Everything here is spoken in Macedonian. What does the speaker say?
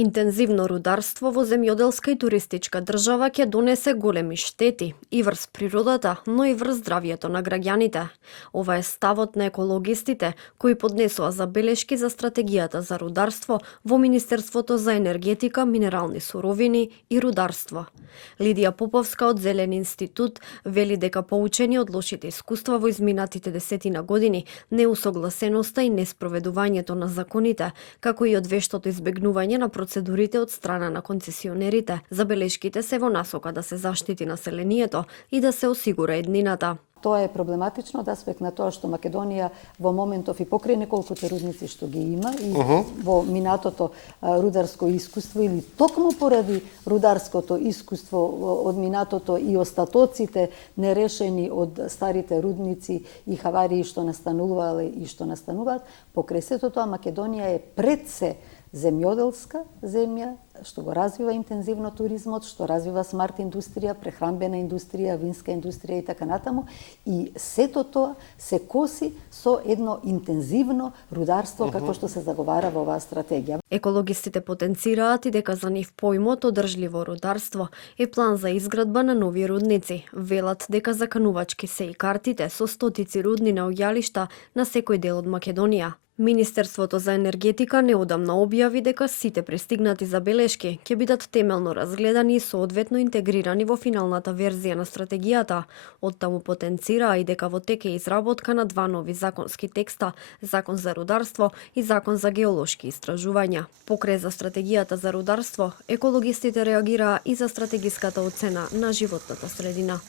Интензивно рударство во земјоделска и туристичка држава ќе донесе големи штети и врз природата, но и врз здравјето на граѓаните. Ова е ставот на екологистите, кои поднесува забелешки за стратегијата за рударство во Министерството за енергетика, минерални суровини и рударство. Лидија Поповска од Зелен институт вели дека поучени од лошите искуства во изминатите десетина години, неусогласеноста и неспроведувањето на законите, како и од вештото избегнување на процедурите од страна на концесионерите, забелешките се во насока да се заштити населението и да се осигура еднината. Тоа е проблематично од аспект на тоа што Македонија во моментов и покрај неколкуте рудници што ги има и во минатото рударско искуство или токму поради рударското искуство од минатото и остатоците нерешени од старите рудници и хаварии што настанувале и што настануваат, покрај сето тоа Македонија е пред се земјоделска земја, што го развива интензивно туризмот, што развива смарт индустрија, прехранбена индустрија, винска индустрија и така натаму. И сето тоа се коси со едно интензивно рударство, како што се заговара во оваа стратегија. Екологистите потенцираат и дека за нив поимот одржливо рударство е план за изградба на нови рудници. Велат дека заканувачки се и картите со стотици рудни наоѓалишта на секој дел од Македонија. Министерството за енергетика неодамна објави дека сите пристигнати забелешки ќе бидат темелно разгледани и соодветно интегрирани во финалната верзија на стратегијата. Оттаму потенцираа и дека во тек е изработка на два нови законски текста, Закон за рударство и Закон за геолошки истражувања. Покрај за стратегијата за рударство, екологистите реагираа и за стратегиската оцена на животната средина.